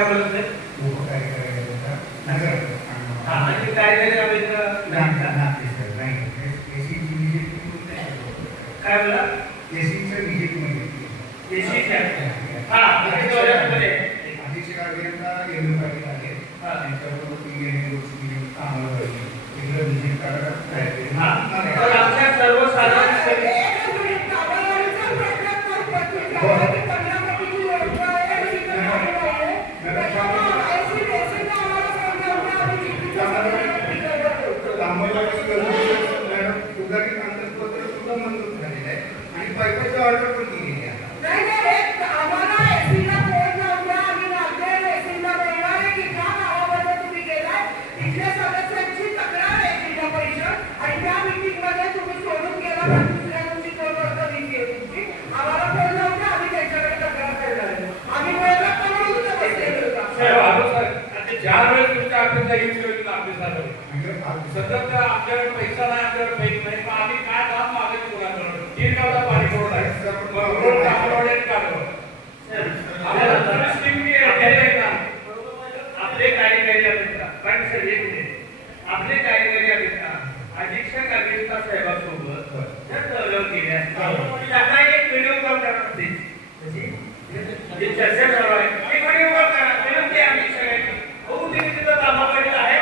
काय बोलत नाही उपकार्यकारी होता नगर आणि काय काय बोला एसीच्या विजिटमध्ये एसीच्या अधीक्षक अभियंता येऊन पाटील आहेत त्यांच्याबरोबर कामाला पाहिजे तिकडे विजिट काढायला आमच्या सर्वसाधारण आणि पायपाचं ऑर्डर पण केलेली आहे सतत आमच्याकडे पैसा नाही आमच्याकडे पैसे नाही पण आम्ही काय काम मागायचं कोणाकडे तीन गावला पाणी पुरवठा आपले कार्यकारी अभियंता पण सर एक मिनिट आपले कार्यकारी अभियंता अधीक्षक अभियंता साहेबांसोबत केले त्यांना एक व्हिडिओ कॉल करणार चर्चा चालू आहे एक व्हिडिओ कॉल करा विनंती आम्ही सगळ्यांनी हो तुम्ही तिथं दाबा पडलेला आहे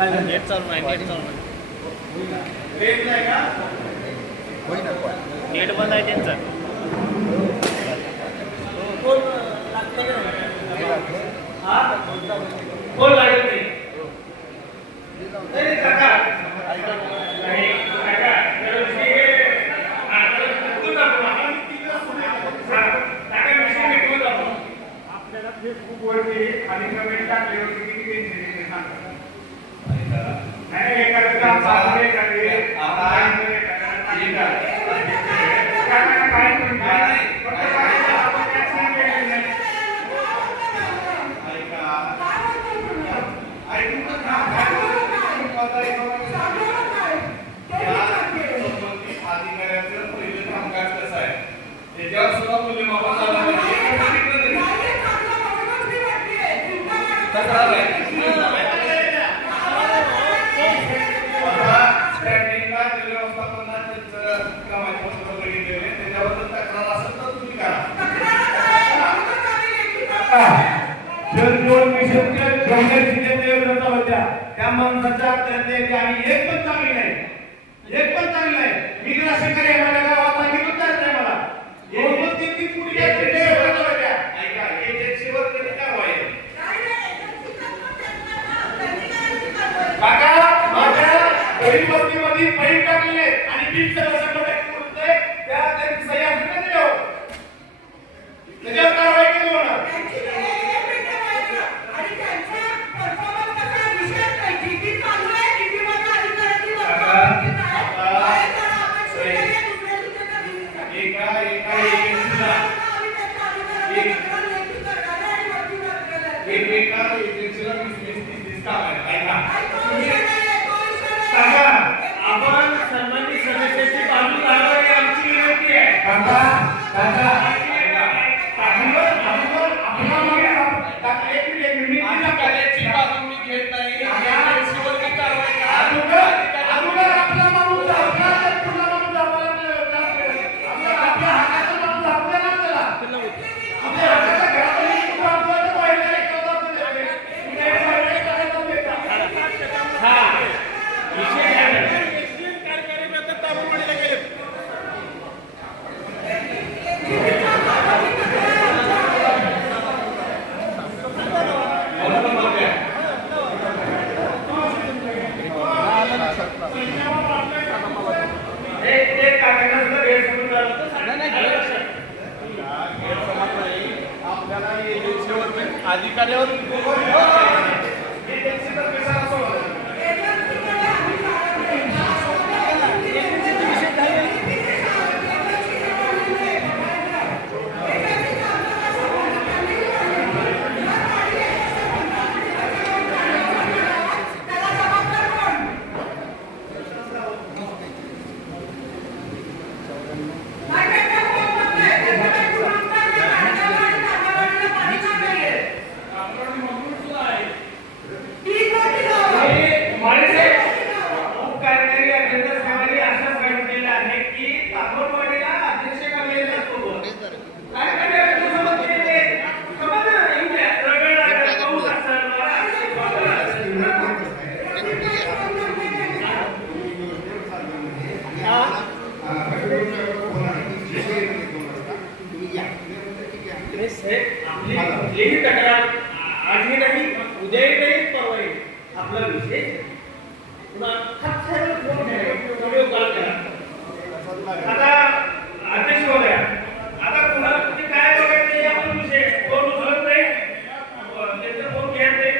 नेट चालू नाही नेट बंद आहे त्यांचा कोण लागत नाही आपल्याला फेसबुक वरती आणि कमेंट टाकले होते किती टेन्शन सांगतात I एक पण चांगलं आहे. मी तुला सरकारी माझ्या गावात सांगितलं तर नाही मला. एक 2-3 कोटी ऐका, एजन्सीवर कधी कारवाई आहे? काका माझ्या गरीब वस्तीमध्ये पाईप टाकलेले आणि बिल सगळं बोलतोय त्या त्यांची सही असते ना त्याच्यावर. त्याच्यावर कारवाई केली होणार. एका एजन्सीला 20-30 काम आहे. ऐका, काका आपण संबंधित सदस्याची बाजू घ्यावी ही आमची विनंती आहे. काका, काका, त्याची बाजू मी घेत नाही. एजन्सीवरती कारवाई करा. अधिकाऱ्यावर यही तक्रार आजही नाही उद्याही नाही परवाही आपला विषय पुन्हा व्हिडिओ कॉल करा. आता अध्यक्ष महोदया आता पुन्हा कुठे काय बघायचं आपण विषय कोण उचलत नाही त्याचं कोण घेत नाही.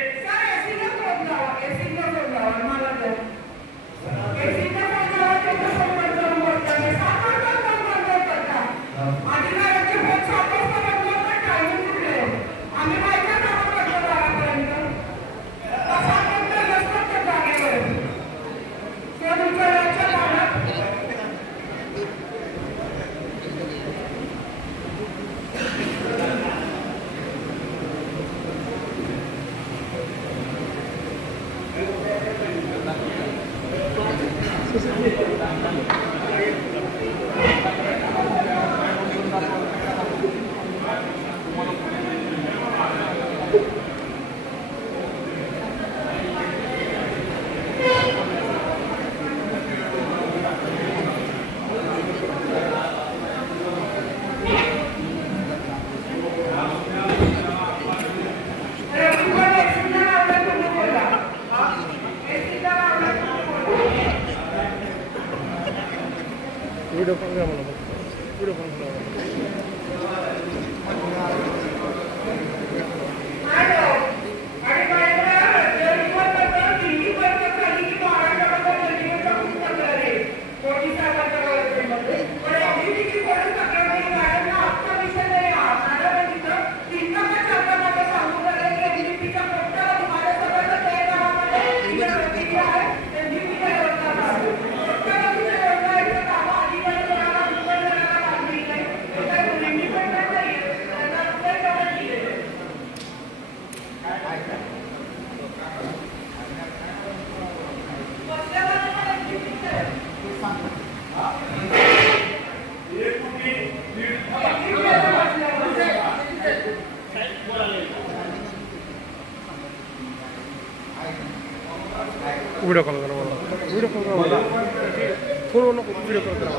व्हिडिओ कॉल करा मला व्हिडिओ कॉल करा. व्हिडिओ कॉल करा मला व्हिडिओ कॉल करा मला. थोडं नको व्हिडिओ कॉल करा.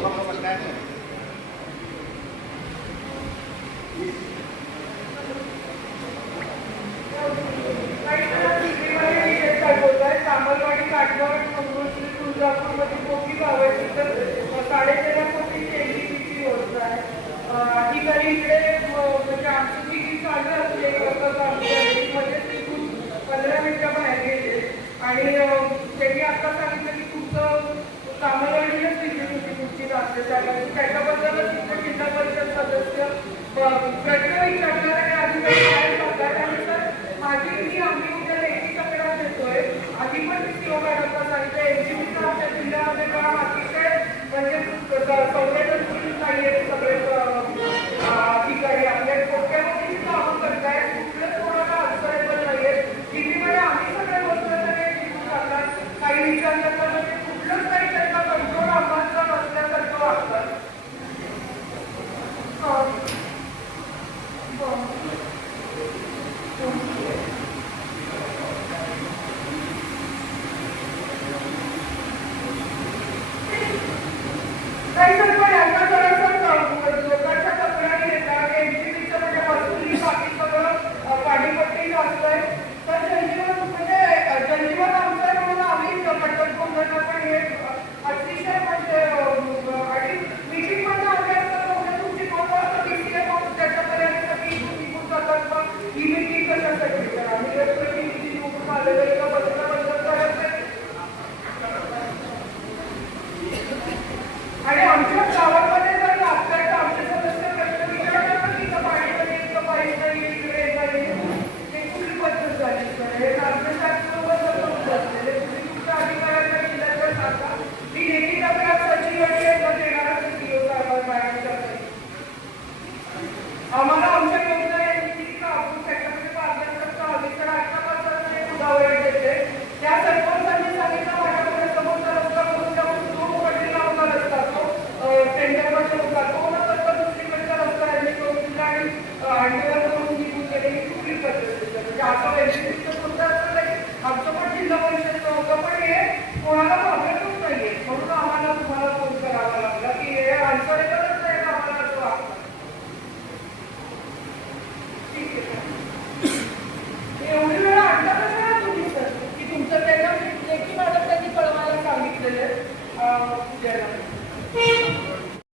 तांबलवाडी काठगड मंगळूर तुळजापूरमध्ये कोटी गाव आहे तिथं 13.5 कोटीची एनडीपीची योजना आहे. अधिकारी इकडे म्हणजे आमची मीटिंग चालू असते मध्ये तिथून 15 मिनिटं बाहेर गेले आणि त्यांनी आता सांगितलं की तुमचं तांबलवाडीलाच विजिट होती तुमची राज्य त्याच्याबद्दलच तिथं जिल्हा परिषद सदस्य प्रश्न विचारणार आणि अधिकारी काय सांगतात आणि सर माझी आम्ही उद्या लेखी तक्रार देतोय. आधी पण मी सीओ मॅडमला सांगितलं एनजीओचा आमच्या जिल्ह्यामध्ये काम अतिशय म्हणजे संवेदनशील नाही आहे सगळे अधिकारी आपल्या डोक्यामध्ये कामं करतायत कुठलंच कोणाला अन्सरेबल नाही आहे. टीव्हीमध्ये आम्ही सगळे बसतो सगळे शिकून जातात काही विचारलं तर म्हणजे कुठलंच काही त्यांचा कंट्रोल आम्हाला नसल्यासारखं वाटतं. काही सर पण यांना जरासं लोकांच्या तक्रारी येतात एनसीबीचं म्हणजे वसुली बाकी सगळं पाणीपट्टी असतंय तर जनजीवन म्हणजे जनजीवन आमचं म्हणून आम्ही पटकन बोलणं पण हे अतिशय म्हणजे आणि मीटिंग पण आली असतं म्हणजे तुमची 2 वाजता मीटिंग आहे मग त्याच्यापर्यंत की निघून जातात मग ही मीटिंग कशासाठी तर आम्ही प्रतिनिधी निवडून आलेलो एका बदल करत नाही. आणि आमच्या गावामध्ये जर लागतात तर आमचे सदस्य प्रश्न विचारतात की इथं पाणी नाही इथं पाणी नाही इकडे नाही हे कुठली पद्धत झाली सर हे राज्यशास्त्राबरोबर असलेले तुम्ही तुमच्या अधिकाऱ्यांना जिल्ह्यावर सांगा मी लेखी तक्रार सचिव आणि देणारच सीओ साहेबांना आम्हाला आमच्या योजना यांची आपण त्याच्यामध्ये पारदर्शकता हवी तर आतापासून एक उदाहरण देते. त्या सरपंचांनी सांगितलं माझ्याकडे समोरचा रस्ता करून त्यामुळे जो पट्टी लावणार असतात तो टेंडरवरचा होता तो न करता दुसरीकडचा रस्ता यांनी करून दिला आणि हँडओव्हर करून निघून गेले ही कुठली पद्धत म्हणजे आता एनसीबीचं सुद्धा असं नाही आमचं पण जिल्हा परिषदचं होतं पण हे कोणाला